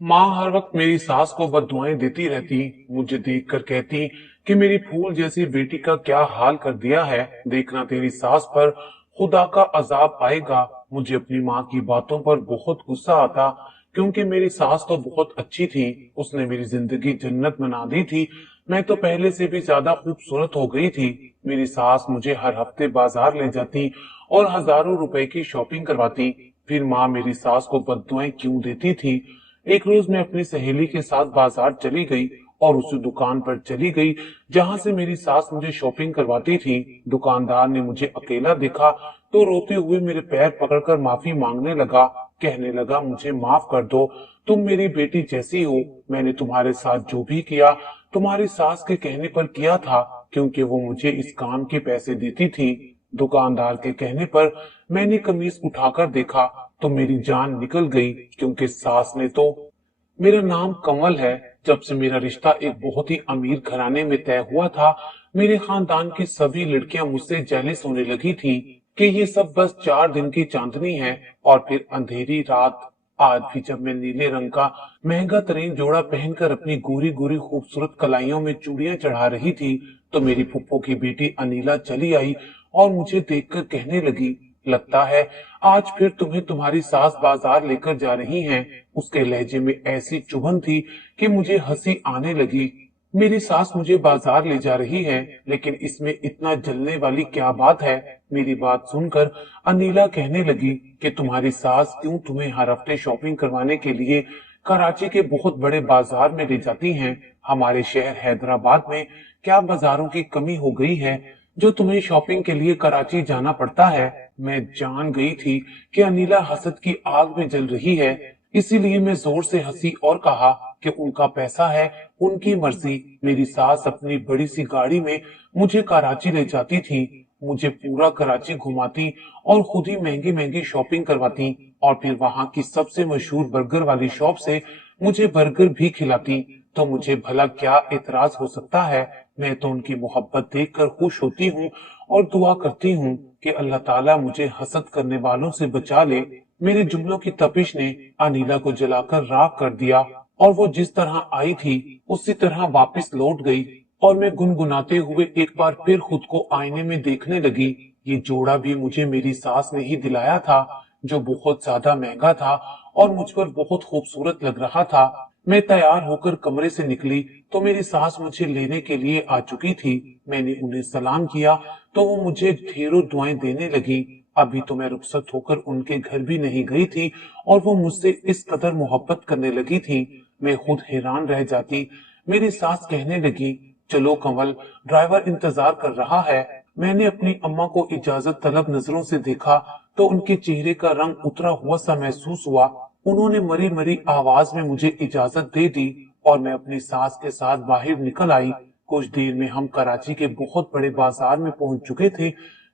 माँ हर वक्त मेरी सास को बददुआएं देती रहती, मुझे देखकर कहती कि मेरी फूल जैसी बेटी का क्या हाल कर दिया है, देखना तेरी सास पर खुदा का अजाब आएगा। मुझे अपनी माँ की बातों पर बहुत गुस्सा आता, क्योंकि मेरी सास तो बहुत अच्छी थी, उसने मेरी जिंदगी जन्नत बना दी थी। मैं तो पहले से भी ज्यादा खूबसूरत हो गई थी। मेरी सास मुझे हर हफ्ते बाजार ले जाती और हजारों रुपए की शॉपिंग करवाती। फिर माँ मेरी सास को बददुआएं क्यों देती थी? एक रोज मैं अपनी सहेली के साथ बाजार चली गई और उसी दुकान पर चली गई जहां से मेरी सास मुझे शॉपिंग करवाती थी। दुकानदार ने मुझे अकेला देखा तो रोते हुए मेरे पैर पकड़कर माफी मांगने लगा। कहने लगा, मुझे माफ कर दो, तुम मेरी बेटी जैसी हो। मैंने तुम्हारे साथ जो भी किया तुम्हारी सास के कहने पर किया था, क्योंकि वो मुझे इस काम के पैसे देती थी। दुकानदार के कहने पर मैंने कमीज उठाकर देखा तो मेरी जान निकल गई, क्योंकि सास ने तो मेरा नाम कमल है। जब से मेरा रिश्ता एक बहुत ही अमीर घराने में तय हुआ था, मेरे खानदान की सभी लड़कियां मुझसे जेलिस होने लगी थी कि ये सब बस 4 दिन की चांदनी है और फिर अंधेरी रात। आज भी जब मैं नीले रंग का महंगा तरीन जोड़ा पहनकर अपनी गोरी गोरी खूबसूरत कलाइयों में चूड़ियां चढ़ा रही थी, तो मेरी फुप्पो की बेटी अनीला चली आई और मुझे देखकर कहने लगी, लगता है आज फिर तुम्हें तुम्हारी सास बाजार लेकर जा रही हैं। उसके लहजे में ऐसी चुभन थी कि मुझे हंसी आने लगी। मेरी सास मुझे बाजार ले जा रही है, लेकिन इसमें इतना जलने वाली क्या बात है? मेरी बात सुनकर अनीला कहने लगी कि तुम्हारी सास क्यों तुम्हें हर हफ्ते शॉपिंग करवाने के लिए कराची के बहुत बड़े बाजार में ले जाती हैं? हमारे शहर हैदराबाद में क्या बाजारों की कमी हो गई है जो तुम्हें शॉपिंग के लिए कराची जाना पड़ता है? मैं जान गई थी कि अनीला हसद की आग में जल रही है, इसीलिए मैं जोर से हंसी और कहा कि उनका पैसा है, उनकी मर्जी। मेरी सास अपनी बड़ी सी गाड़ी में मुझे कराची ले जाती थी, मुझे पूरा कराची घुमाती और खुद ही महंगी महंगी शॉपिंग करवाती और फिर वहां की सबसे मशहूर बर्गर वाली शॉप से मुझे बर्गर भी खिलाती। तो मुझे भला क्या एतराज हो सकता है? मैं तो उनकी मोहब्बत देखकर खुश होती हूँ और दुआ करती हूँ कि अल्लाह ताला मुझे हसद करने वालों से बचा ले। मेरे जुमलों की तपिश ने अनीला को जलाकर राख कर दिया और वो जिस तरह आई थी उसी तरह वापस लौट गई और मैं गुनगुनाते हुए एक बार फिर खुद को आईने में देखने लगी। ये जोड़ा भी मुझे मेरी सास ने ही दिलाया था, जो बहुत ज्यादा महंगा था और मुझ पर बहुत खूबसूरत लग रहा था। मैं तैयार होकर कमरे से निकली तो मेरी सास मुझे लेने के लिए आ चुकी थी। मैंने उन्हें सलाम किया तो वो मुझे ढेरों दुआएं देने लगी। अभी तो मैं रुखसत होकर उनके घर भी नहीं गई थी और वो मुझसे इस कदर मोहब्बत करने लगी थी, मैं खुद हैरान रह जाती। मेरी सास कहने लगी, चलो कमल, ड्राइवर इंतजार कर रहा है। मैंने अपनी अम्मा को इजाजत तलब नजरों से देखा तो उनके चेहरे का रंग उतरा हुआ सा महसूस हुआ। उन्होंने मरी मरी आवाज में मुझे इजाजत दे दी और मैं अपनी सास के साथ बाहर निकल आई। कुछ देर में हम कराची के बहुत बड़े बाजार में पहुंच चुके थे।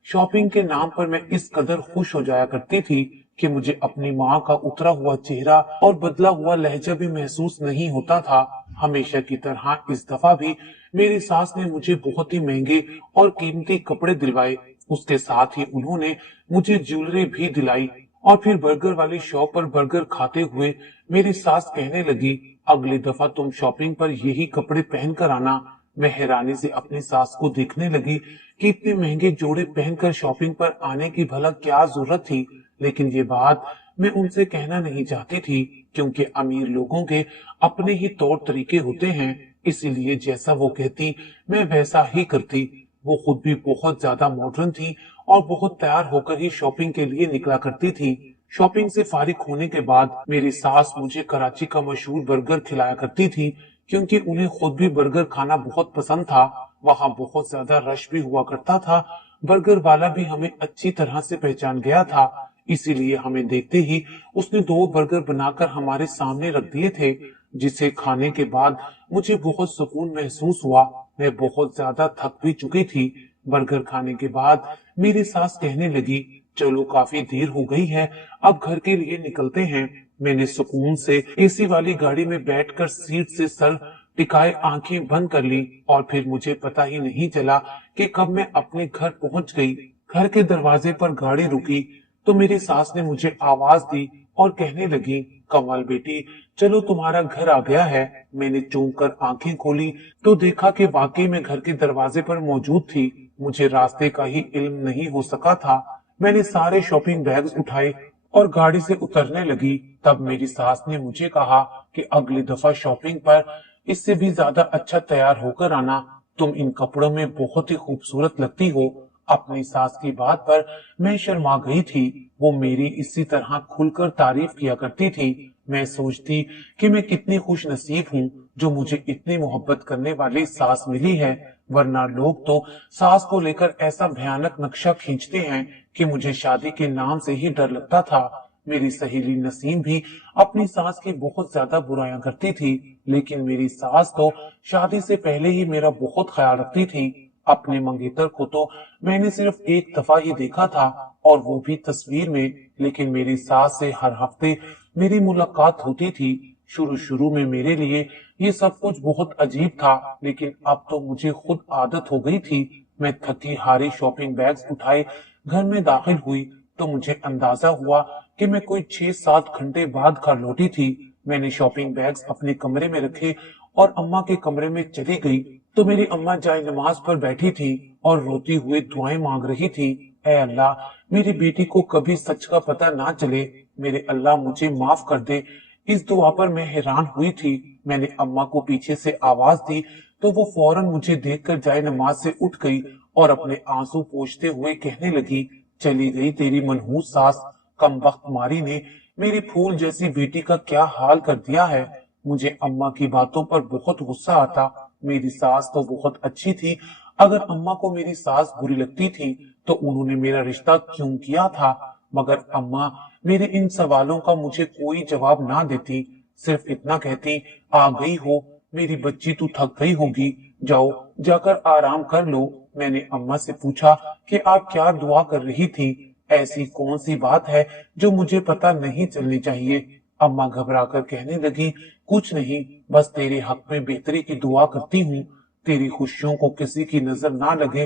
शॉपिंग के नाम पर मैं इस कदर खुश हो जाया करती थी कि मुझे अपनी माँ का उतरा हुआ चेहरा और बदला हुआ लहजा भी महसूस नहीं होता था। हमेशा की तरह इस दफा भी मेरी सास ने मुझे बहुत ही महंगे और कीमती कपड़े दिलवाए। उसके साथ ही उन्होंने मुझे ज्वेलरी भी दिलाई और फिर बर्गर वाली शॉप पर बर्गर खाते हुए मेरी सास कहने लगी, अगली दफा तुम शॉपिंग पर यही कपड़े पहन कर आना। मैं हैरानी से अपनी सास को देखने लगी कि इतने महंगे जोड़े पहनकर शॉपिंग पर आने की भला क्या जरूरत थी, लेकिन ये बात मैं उनसे कहना नहीं चाहती थी, क्योंकि अमीर लोगों के अपने ही तौर तरीके होते हैं, इसीलिए जैसा वो कहती मैं वैसा ही करती। वो खुद भी बहुत ज्यादा मॉडर्न थी और बहुत तैयार होकर ही शॉपिंग के लिए निकला करती थी। शॉपिंग से फारिग होने के बाद मेरी सास मुझे कराची का मशहूर बर्गर खिलाया करती थी, क्योंकि उन्हें खुद भी बर्गर खाना बहुत पसंद था। वहाँ बहुत ज्यादा रश भी हुआ करता था। बर्गर वाला भी हमें अच्छी तरह से पहचान गया था, इसीलिए हमें देखते ही उसने 2 बर्गर बनाकर हमारे सामने रख दिए थे, जिसे खाने के बाद मुझे बहुत सुकून महसूस हुआ। मैं बहुत ज्यादा थक भी चुकी थी। बर्गर खाने के बाद मेरी सास कहने लगी, चलो काफी देर हो गई है, अब घर के लिए निकलते हैं। मैंने सुकून से एसी वाली गाड़ी में बैठकर सीट से सर टिकाए आंखें बंद कर ली और फिर मुझे पता ही नहीं चला कि कब मैं अपने घर पहुंच गई। घर के दरवाजे पर गाड़ी रुकी तो मेरी सास ने मुझे आवाज दी और कहने लगी, कमल बेटी, चलो तुम्हारा घर आ गया है। मैंने चौंक कर आंखें खोली तो देखा कि वाकई में घर के दरवाजे पर मौजूद थी। मुझे रास्ते का ही इल्म नहीं हो सका था। मैंने सारे शॉपिंग बैग्स उठाए और गाड़ी से उतरने लगी। तब मेरी सास ने मुझे कहा कि अगली दफा शॉपिंग पर इससे भी ज्यादा अच्छा तैयार होकर आना। तुम इन कपड़ों में बहुत ही खूबसूरत लगती हो। अपनी सास की बात पर मैं शर्मा गई थी। वो मेरी इसी तरह खुलकर तारीफ किया करती थी। मैं सोचती कि मैं कितनी खुश नसीब हूँ जो मुझे इतनी मोहब्बत करने वाली सास मिली है, वरना लोग तो सास को लेकर ऐसा भयानक नक्शा खींचते हैं कि मुझे शादी के नाम से ही डर लगता था। मेरी सहेली नसीम भी अपनी सास की बहुत ज्यादा बुराइयां करती थी, लेकिन मेरी सास तो शादी से पहले ही मेरा बहुत ख्याल रखती थी। अपने मंगेतर को तो मैंने सिर्फ एक दफा ही देखा था, और वो भी तस्वीर में, लेकिन मेरी सास से हर हफ्ते मेरी मुलाकात होती थी। शुरू शुरू में मेरे लिए ये सब कुछ बहुत अजीब था, लेकिन अब तो मुझे खुद आदत हो गई थी। मैं थकी हारी शॉपिंग बैग्स उठाए घर में दाखिल हुई तो मुझे अंदाजा हुआ कि मैं कोई 6-7 घंटे बाद घर लौटी थी। मैंने शॉपिंग बैग्स अपने कमरे में रखे और अम्मा के कमरे में चली गई तो मेरी अम्मा जाए नमाज पर बैठी थी और रोती हुए दुआएं मांग रही थी। ऐ अल्लाह, मेरी बेटी को कभी सच का पता ना चले। मेरे अल्लाह, मुझे माफ कर दे। इस दुआ पर मैं हैरान हुई थी। मैंने अम्मा को पीछे से आवाज दी तो वो फौरन मुझे देखकर जाए नमाज से उठ गई और अपने आंसू पोंछते हुए कहने लगी, चली गई तेरी मनहूस सास। कम वक्त मारी ने मेरी फूल जैसी बेटी का क्या हाल कर दिया है। मुझे अम्मा की बातों पर बहुत गुस्सा आता। मेरी सास तो बहुत अच्छी थी। अगर अम्मा को मेरी सास बुरी लगती थी तो उन्होंने मेरा रिश्ता क्यों किया था? मगर अम्मा मेरे इन सवालों का मुझे कोई जवाब ना देती, सिर्फ इतना कहती, आ गई हो मेरी बच्ची, तू थक गई होगी, जाओ जाकर आराम कर लो। मैंने अम्मा से पूछा कि आप क्या दुआ कर रही थी? ऐसी कौन सी बात है जो मुझे पता नहीं चलनी चाहिए? अम्मा घबराकर कहने लगी, कुछ नहीं, बस तेरे हक में बेहतरी की दुआ करती हूँ। तेरी खुशियों को किसी की नजर ना लगे।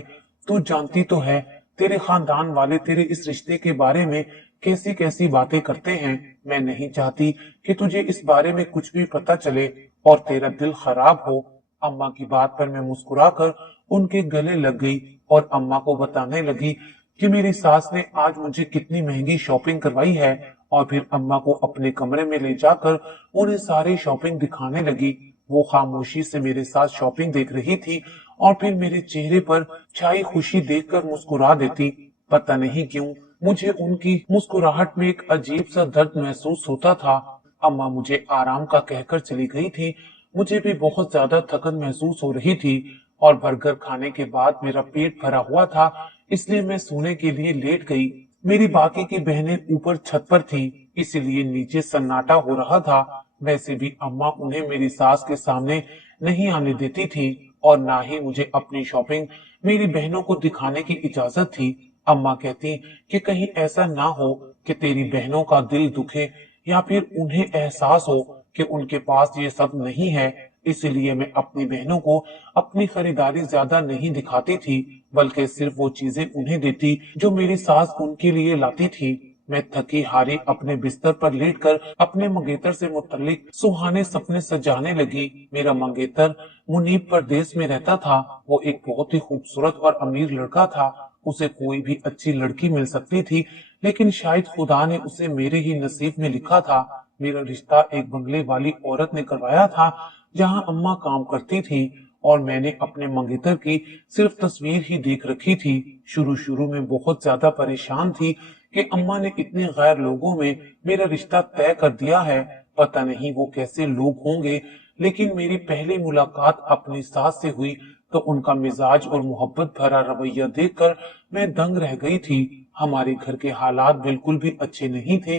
तू जानती तो है तेरे खानदान वाले तेरे इस रिश्ते के बारे में कैसी कैसी बातें करते हैं। मैं नहीं चाहती कि तुझे इस बारे में कुछ भी पता चले और तेरा दिल खराब हो। अम्मा की बात पर मैं मुस्कुराकर उनके गले लग गई और अम्मा को बताने लगी कि मेरी सास ने आज मुझे कितनी महंगी शॉपिंग करवाई है, और फिर अम्मा को अपने कमरे में ले जाकर उन्हें सारी शॉपिंग दिखाने लगी। वो खामोशी से मेरे साथ शॉपिंग देख रही थी और फिर मेरे चेहरे पर छाई खुशी देखकर मुस्कुरा देती। पता नहीं क्यों मुझे उनकी मुस्कुराहट में एक अजीब सा दर्द महसूस होता था। अम्मा मुझे आराम का कहकर चली गई थी। मुझे भी बहुत ज्यादा थकन महसूस हो रही थी और बर्गर खाने के बाद मेरा पेट भरा हुआ था, इसलिए मैं सोने के लिए लेट गई। मेरी बाकी की बहनें ऊपर छत पर थी, इसलिए नीचे सन्नाटा हो रहा था। वैसे भी अम्मा उन्हें मेरी सास के सामने नहीं आने देती थी और ना ही मुझे अपनी शॉपिंग मेरी बहनों को दिखाने की इजाजत थी। अम्मा कहती कि कहीं ऐसा ना हो कि तेरी बहनों का दिल दुखे या फिर उन्हें एहसास हो कि उनके पास ये सब नहीं है। इसलिए मैं अपनी बहनों को अपनी खरीदारी ज्यादा नहीं दिखाती थी, बल्कि सिर्फ वो चीजें उन्हें देती जो मेरी सास उनके लिए लाती थी। मैं थकी हारी अपने बिस्तर पर लेटकर अपने मंगेतर से मुतल्लिक सुहाने सपने सजाने लगी। मेरा मंगेतर मुनीब प्रदेश में रहता था। वो एक बहुत ही खूबसूरत और अमीर लड़का था। उसे कोई भी अच्छी लड़की मिल सकती थी, लेकिन शायद खुदा ने उसे मेरे ही नसीब में लिखा था। मेरा रिश्ता एक बंगले वाली औरत ने करवाया था जहां अम्मा काम करती थी, और मैंने अपने मंगेतर की सिर्फ तस्वीर ही देख रखी थी। शुरू शुरू में बहुत ज्यादा परेशान थी कि अम्मा ने इतने गैर लोगों में मेरा रिश्ता तय कर दिया है। पता नहीं वो कैसे लोग होंगे, लेकिन मेरी पहली मुलाकात अपनी सास से हुई तो उनका मिजाज और मोहब्बत भरा रवैया देखकर मैं दंग रह गई थी। हमारे घर के हालात बिल्कुल भी अच्छे नहीं थे,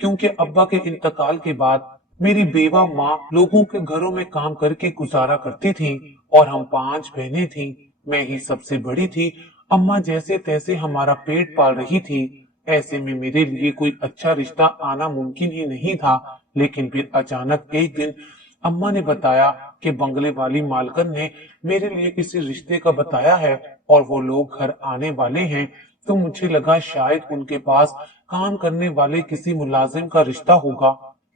क्योंकि अब्बा के इंतकाल के बाद मेरी बेवा माँ लोगों के घरों में काम करके गुजारा करती थी और हम 5 बहनें थीं। मैं ही सबसे बड़ी थी। अम्मा जैसे तैसे हमारा पेट पाल रही थी। ऐसे में मेरे लिए कोई अच्छा रिश्ता आना मुमकिन ही नहीं था। लेकिन फिर अचानक एक दिन अम्मा ने बताया कि बंगले वाली मालकन ने मेरे लिए किसी रिश्ते का बताया है और वो लोग घर आने वाले हैं। तो मुझे लगा शायद उनके पास काम करने वाले किसी मुलाजिम का रिश्ता होगा,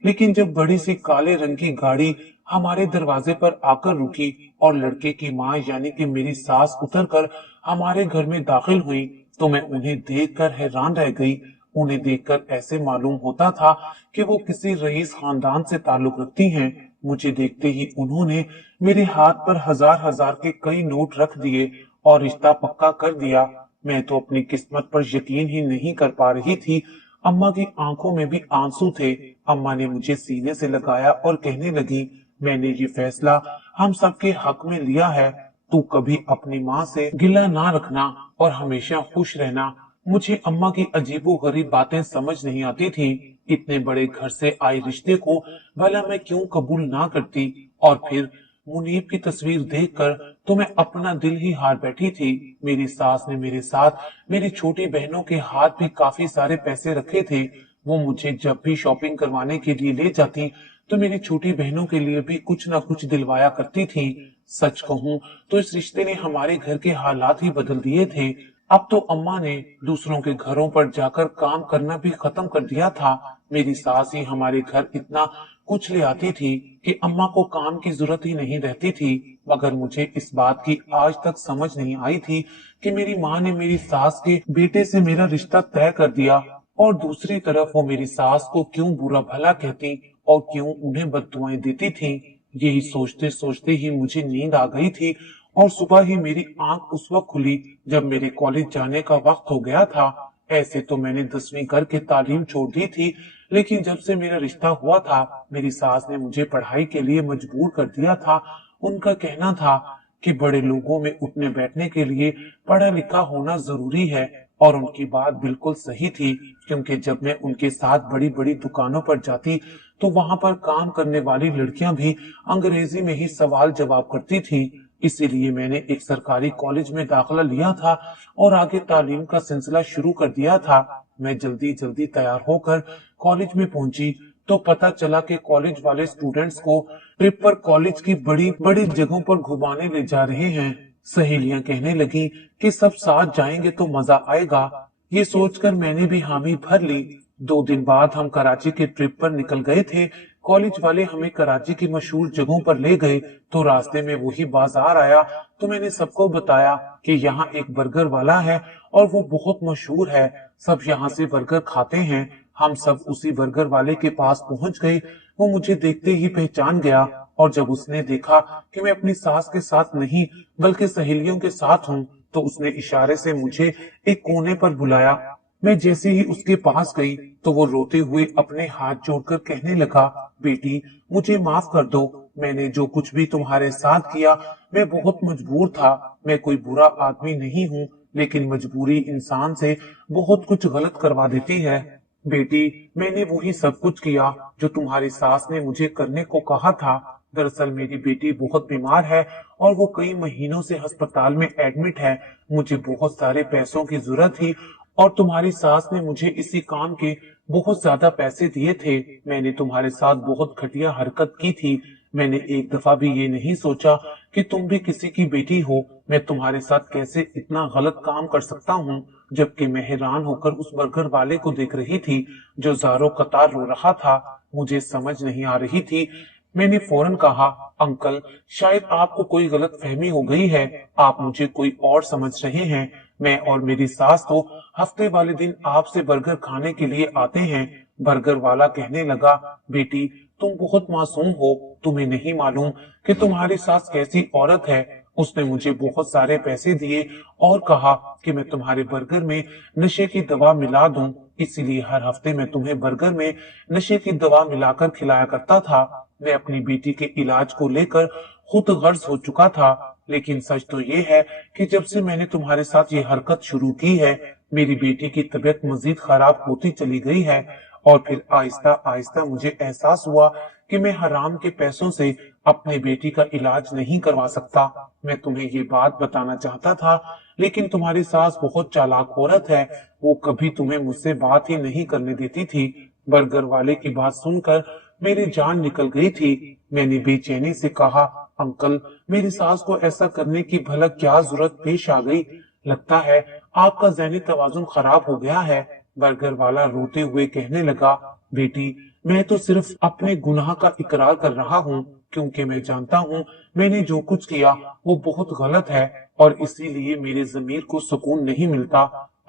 लेकिन जब बड़ी सी काले रंग की गाड़ी हमारे दरवाजे पर आकर रुकी और लड़के की माँ यानी कि मेरी सास उतरकर हमारे घर में दाखिल हुई, तो मैं उन्हें देखकर हैरान रह गई। उन्हें देखकर ऐसे मालूम होता था कि वो किसी रईस खानदान से ताल्लुक रखती हैं। मुझे देखते ही उन्होंने मेरे हाथ पर हजार हजार के कई नोट रख दिए और रिश्ता पक्का कर दिया। मैं तो अपनी किस्मत पर यकीन ही नहीं कर पा रही थी। अम्मा की आंखों में भी आंसू थे। अम्मा ने मुझे सीने से लगाया और कहने लगी, मैंने ये फैसला हम सबके हक में लिया है। तू कभी अपनी माँ से गिला ना रखना और हमेशा खुश रहना। मुझे अम्मा की अजीबोगरीब बातें समझ नहीं आती थी। इतने बड़े घर से आए रिश्ते को भला मैं क्यों कबूल ना करती। और फिर मुनीब की तस्वीर देखकर तो मैं अपना दिल ही हार बैठी थी। मेरी सास ने मेरे साथ मेरी छोटी बहनों के हाथ भी काफी सारे पैसे रखे थे। वो मुझे जब भी शॉपिंग करवाने के लिए ले जाती तो मेरी छोटी बहनों के लिए भी कुछ न कुछ दिलवाया करती थी। सच कहूँ तो इस रिश्ते ने हमारे घर के हालात ही बदल दिए थे। अब तो अम्मा ने दूसरों के घरों पर जाकर काम करना भी खत्म कर दिया था। मेरी सास ही हमारे घर इतना कुछ ले आती थी कि अम्मा को काम की जरूरत ही नहीं रहती थी। मगर मुझे इस बात की आज तक समझ नहीं आई थी कि मेरी माँ ने मेरी सास के बेटे से मेरा रिश्ता तय कर दिया और दूसरी तरफ वो मेरी सास को क्यों बुरा भला कहती और क्यों उन्हें बद्दुआएं देती थी। यही सोचते सोचते ही मुझे नींद आ गई थी और सुबह ही मेरी आंख उस वक्त खुली जब मेरे कॉलेज जाने का वक्त हो गया था। ऐसे तो मैंने 10वीं करके तालीम छोड़ दी थी, लेकिन जब से मेरा रिश्ता हुआ था मेरी सास ने मुझे पढ़ाई के लिए मजबूर कर दिया था। उनका कहना था कि बड़े लोगों में उठने बैठने के लिए पढ़ा लिखा होना जरूरी है और उनकी बात बिल्कुल सही थी, क्योंकि जब मैं उनके साथ बड़ी बड़ी दुकानों पर जाती तो वहां पर काम करने वाली लड़कियां भी अंग्रेजी में ही सवाल जवाब करती थी। इसीलिए मैंने एक सरकारी कॉलेज में दाखिला लिया था और आगे तालीम का सिलसिला शुरू कर दिया था। मैं जल्दी जल्दी तैयार होकर कॉलेज में पहुंची तो पता चला कि कॉलेज वाले स्टूडेंट्स को ट्रिप पर कॉलेज की बड़ी बड़ी जगहों पर घुमाने ले जा रहे हैं। सहेलियां कहने लगी कि सब साथ जाएंगे तो मजा आएगा। ये सोचकर मैंने भी हामी भर ली। 2 दिन बाद हम कराची के ट्रिप पर निकल गए थे। कॉलेज वाले हमें कराची की मशहूर जगहों पर ले गए तो रास्ते में वही बाजार आया तो मैंने सबको बताया कि यहाँ एक बर्गर वाला है और वो बहुत मशहूर है, सब यहाँ से बर्गर खाते हैं। हम सब उसी बर्गर वाले के पास पहुंच गए। वो मुझे देखते ही पहचान गया और जब उसने देखा कि मैं अपनी सास के साथ नहीं बल्कि सहेलियों के साथ हूँ तो उसने इशारे से मुझे एक कोने पर बुलाया। मैं जैसे ही उसके पास गई तो वो रोते हुए अपने हाथ जोड़कर कहने लगा, बेटी मुझे माफ कर दो, मैंने जो कुछ भी तुम्हारे साथ किया मैं बहुत मजबूर था। मैं कोई बुरा आदमी नहीं हूँ, लेकिन मजबूरी इंसान से बहुत कुछ गलत करवा देती है। बेटी मैंने वही सब कुछ किया जो तुम्हारी सास ने मुझे करने को कहा था। दरअसल मेरी बेटी बहुत बीमार है और वो कई महीनों से अस्पताल में एडमिट है। मुझे बहुत सारे पैसों की जरूरत थी और तुम्हारी सास ने मुझे इसी काम के बहुत ज्यादा पैसे दिए थे। मैंने तुम्हारे साथ बहुत घटिया हरकत की थी। मैंने एक दफा भी ये नहीं सोचा कि तुम भी किसी की बेटी हो। मैं तुम्हारे साथ कैसे इतना गलत काम कर सकता हूँ। जबकि मैं हैरान होकर उस बर्गर वाले को देख रही थी जो ज़ारों कतार रो रहा था। मुझे समझ नहीं आ रही थी। मैंने फौरन कहा, अंकल शायद आपको कोई गलत फहमी हो गई है, आप मुझे कोई और समझ रहे हैं। मैं और मेरी सास तो हफ्ते वाले दिन आपसे बर्गर खाने के लिए आते हैं। बर्गर वाला कहने लगा, बेटी तुम बहुत मासूम हो, तुम्हें नहीं मालूम कि तुम्हारी सास कैसी औरत है। उसने मुझे बहुत सारे पैसे दिए और कहा कि मैं तुम्हारे बर्गर में नशे की दवा मिला दूं, इसीलिए हर हफ्ते मैं तुम्हें बर्गर में नशे की दवा मिलाकर खिलाया करता था। मैं अपनी बेटी के इलाज को लेकर खुद गर्ज हो चुका था, लेकिन सच तो ये है कि जब से मैंने तुम्हारे साथ ये हरकत शुरू की है मेरी बेटी की तबीयत मजीद खराब होती चली गई है। और फिर आहिस्ता आहिस्ता मुझे एहसास हुआ कि मैं हराम के पैसों से अपनी बेटी का इलाज नहीं करवा सकता। मैं तुम्हें ये बात बताना चाहता था, लेकिन तुम्हारी सास बहुत चालाक औरत है, वो कभी तुम्हें मुझसे बात ही नहीं करने देती थी। बर्गर वाले की बात सुनकर मेरी जान निकल गई थी। मैंने बेचैनी से कहा, अंकल मेरी सास को ऐसा करने की भला क्या जरूरत पेश आ गई? लगता है आपका ज़हनी तवाजुन खराब हो गया है। बर्गर वाला रोते हुए कहने लगा, बेटी मैं तो सिर्फ अपने गुनाह का इकरार कर रहा हूँ, क्योंकि मैं जानता हूँ मैंने जो कुछ किया वो बहुत गलत है और इसीलिए मेरे ज़मीर को सुकून नहीं मिलता।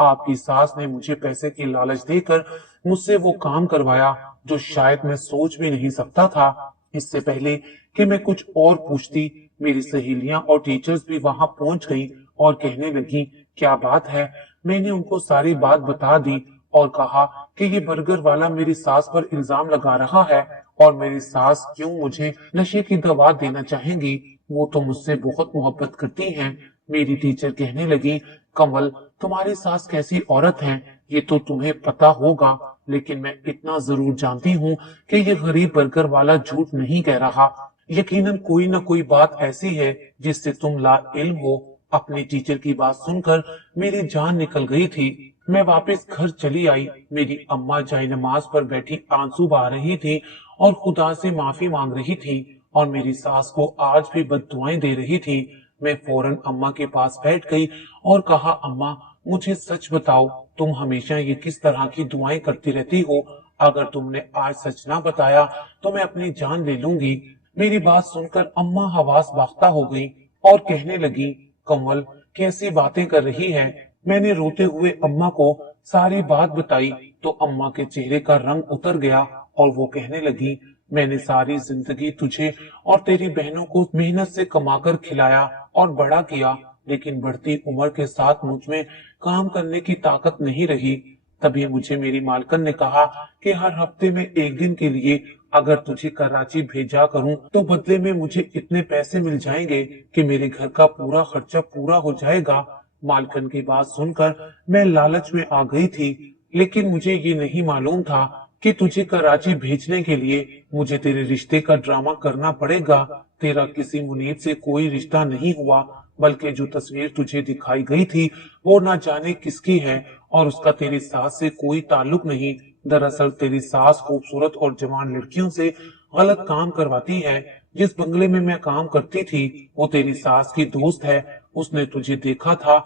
आपकी सास ने मुझे पैसे की लालच देकर मुझसे वो काम करवाया जो शायद मैं सोच भी नहीं सकता था। इससे पहले कि मैं कुछ और पूछती, मेरी सहेलियां और टीचर्स भी वहां पहुंच गईं और कहने लगी, क्या बात है। मैंने उनको सारी बात बता दी और कहा कि ये बर्गर वाला मेरी सास पर इल्जाम लगा रहा है और मेरी सास क्यों मुझे नशे की दवा देना चाहेंगी, वो तो मुझसे बहुत मोहब्बत करती हैं। मेरी टीचर कहने लगी, कमल तुम्हारी सास कैसी औरत है ये तो तुम्हें पता होगा, लेकिन मैं इतना जरूर जानती हूँ कि ये गरीब बर्गर वाला झूठ नहीं कह रहा। यकीनन कोई न कोई बात ऐसी है जिससे तुम ला इल्म हो। अपनी टीचर की बात सुनकर मेरी जान निकल गई थी। मैं वापस घर चली आई। मेरी अम्मा जाए नमाज पर बैठी आंसू बहा रही थी और खुदा से माफी मांग रही थी और मेरी सास को आज भी बद्दुआएं दे रही थी। मैं फौरन अम्मा के पास बैठ गई और कहा, अम्मा मुझे सच बताओ, तुम हमेशा ये किस तरह की दुआएं करती रहती हो? अगर तुमने आज सच ना बताया तो मैं अपनी जान ले लूंगी। मेरी बात सुनकर अम्मा हवास बाख्ता हो गई और कहने लगी, कमल कैसी बातें कर रही है। मैंने रोते हुए अम्मा को सारी बात बताई तो अम्मा के चेहरे का रंग उतर गया और वो कहने लगी, मैंने सारी जिंदगी तुझे और तेरी बहनों को मेहनत से कमाकर खिलाया और बड़ा किया, लेकिन बढ़ती उम्र के साथ मुझ में काम करने की ताकत नहीं रही। तभी मुझे मेरी मालकन ने कहा कि हर हफ्ते में एक दिन के लिए अगर तुझे कराची भेजा करूं तो बदले में मुझे इतने पैसे मिल जाएंगे कि मेरे घर का पूरा खर्चा पूरा हो जाएगा। मालकन की बात सुनकर मैं लालच में आ गई थी, लेकिन मुझे ये नहीं मालूम था कि तुझे कराची भेजने के लिए मुझे तेरे रिश्ते का ड्रामा करना पड़ेगा। तेरा किसी मुनीब से कोई रिश्ता नहीं हुआ, बल्कि जो तस्वीर तुझे दिखाई गई थी वो ना जाने किसकी है और उसका तेरी सास से कोई ताल्लुक नहीं। दरअसल तेरी सास खूबसूरत और जवान लड़कियों से गलत काम करवाती है। जिस बंगले में मैं काम करती थी वो तेरी सास की दोस्त है। उसने तुझे देखा था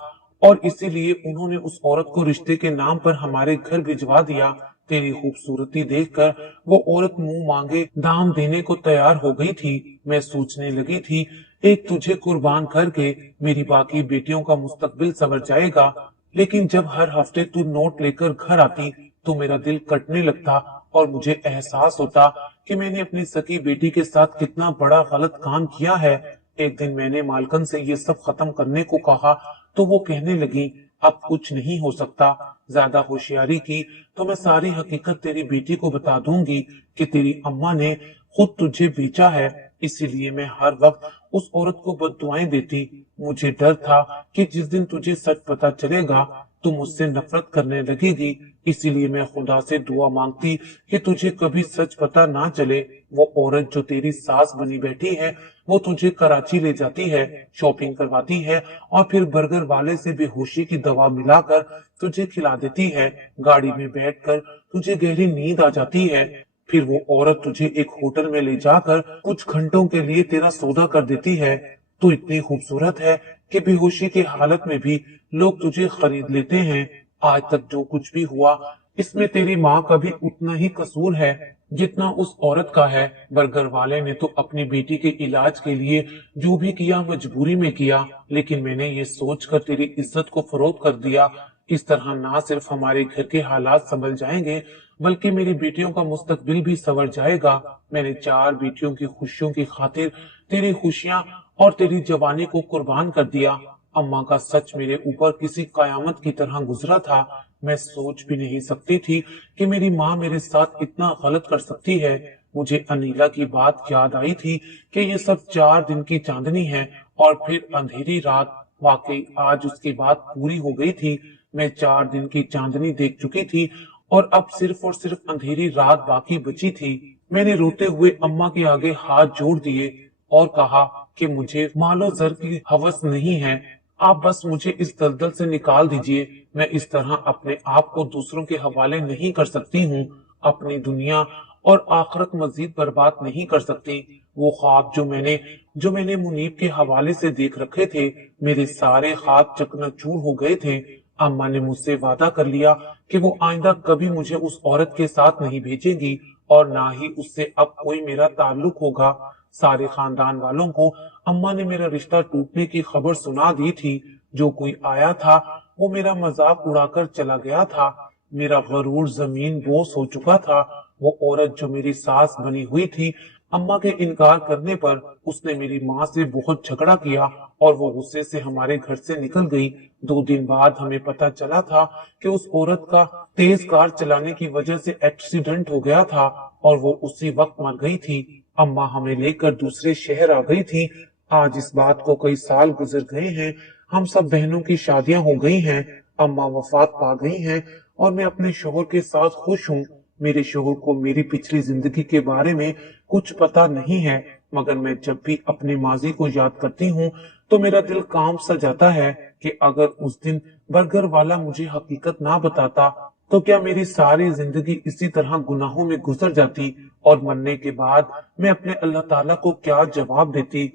और इसीलिए उन्होंने उस औरत को रिश्ते के नाम पर हमारे घर भिजवा दिया। तेरी खूबसूरती देखकर वो औरत मुंह मांगे दाम देने को तैयार हो गई थी। मैं सोचने लगी थी, एक तुझे कुर्बान करके मेरी बाकी बेटियों का मुस्तकबिल संवर जाएगा, लेकिन जब हर हफ्ते तू नोट लेकर घर आती तो मेरा दिल कटने लगता और मुझे एहसास होता कि मैंने अपनी सकी बेटी के साथ कितना बड़ा गलत काम किया है। एक दिन मैंने मालकन से ये सब खत्म करने को कहा तो वो कहने लगी, अब कुछ नहीं हो सकता। ज्यादा होशियारी की तो मैं सारी हकीकत तेरी बेटी को बता दूंगी कि तेरी अम्मा ने खुद तुझे बेचा है, इसीलिए मैं हर वक्त उस औरत को बद्दुआएं देती। मुझे डर था कि जिस दिन तुझे सच पता चलेगा तू मुझसे नफरत करने लगेगी, इसीलिए मैं खुदा से दुआ मांगती कि तुझे कभी सच पता ना चले। वो औरत जो तेरी सास बनी बैठी है वो तुझे कराची ले जाती है, शॉपिंग करवाती है और फिर बर्गर वाले से बेहोशी की दवा मिलाकर तुझे खिला देती है। गाड़ी में बैठकर तुझे गहरी नींद आ जाती है। फिर वो औरत तुझे एक होटल में ले जाकर कुछ घंटों के लिए तेरा सौदा कर देती है। तू इतनी खूबसूरत है कि बेहोशी की हालत में भी लोग तुझे खरीद लेते हैं। आज तक जो कुछ भी हुआ इसमें तेरी माँ का भी उतना ही कसूर है जितना उस औरत का है। बर्गर वाले ने तो अपनी बेटी के इलाज के लिए जो भी किया मजबूरी में किया, लेकिन मैंने ये सोचकर तेरी इज्जत को फरोख्त कर दिया। इस तरह ना सिर्फ हमारे घर के हालात संभल जाएंगे बल्कि मेरी बेटियों का मुस्तकबिल भी संवर जाएगा। मैंने 4 बेटियों की खुशियों की खातिर तेरी खुशियां और तेरी जवानी को कुर्बान कर दिया। अम्मा का सच मेरे ऊपर किसी कयामत की तरह गुजरा था। मैं सोच भी नहीं सकती थी कि मेरी माँ मेरे साथ इतना गलत कर सकती है। मुझे अनीला की बात याद आई थी कि ये सब 4 दिन की चांदनी है और फिर अंधेरी रात। वाकई आज उसकी बात पूरी हो गई थी। मैं 4 दिन की चांदनी देख चुकी थी और अब सिर्फ और सिर्फ अंधेरी रात बाकी बची थी। मैंने रोते हुए अम्मा के आगे हाथ जोड़ दिए और कहा कि मुझे मालो जर की हवस नहीं है, आप बस मुझे इस दलदल से निकाल दीजिए। मैं इस तरह अपने आप को दूसरों के हवाले नहीं कर सकती हूँ। अपनी दुनिया और आखिरत मजीद बर्बाद नहीं कर सकती। वो ख्वाब जो मैंने मुनीब के हवाले से देख रखे थे, मेरे सारे ख्वाब चकनाचूर हो गए थे। अम्मा ने मुझसे वादा कर लिया कि वो आइंदा कभी मुझे उस औरत के साथ नहीं भेजेगी اور نہ ہی اس سے اب کوئی میرا تعلق ہوگا۔ سارے خاندان والوں کو اماں نے میرا رشتہ ٹوٹنے کی خبر سنا دی تھی۔ جو کوئی آیا تھا وہ میرا مذاق اڑا کر چلا گیا تھا۔ میرا غرور زمین بوس ہو چکا تھا۔ وہ عورت جو میری ساس بنی ہوئی تھی، اماں کے انکار کرنے پر اس نے میری ماں سے بہت جھگڑا کیا اور وہ غصے سے ہمارے گھر سے نکل گئی۔ 2 دن بعد ہمیں پتا چلا تھا کہ اس عورت کا تیز کار چلانے کی وجہ سے ایکسیڈنٹ ہو گیا تھا اور وہ اسی وقت مر گئی تھی۔ اماں ہمیں لے کر دوسرے شہر آ گئی تھی۔ آج اس بات کو کئی سال گزر گئے ہیں۔ ہم سب بہنوں کی شادیاں ہو گئی ہیں، اماں وفات پا گئی ہیں اور میں اپنے شوہر کے ساتھ خوش ہوں۔ میرے شوہر کو میری پچھلی زندگی کے بارے میں کچھ پتا نہیں ہے، مگر میں جب بھی اپنے ماضی کو یاد کرتی ہوں تو میرا دل کانپ سا جاتا ہے کہ اگر اس دن برگر والا مجھے حقیقت نہ بتاتا تو کیا میری ساری زندگی اسی طرح گناہوں میں گزر جاتی، اور مرنے کے بعد میں اپنے اللہ تعالیٰ کو کیا جواب دیتی۔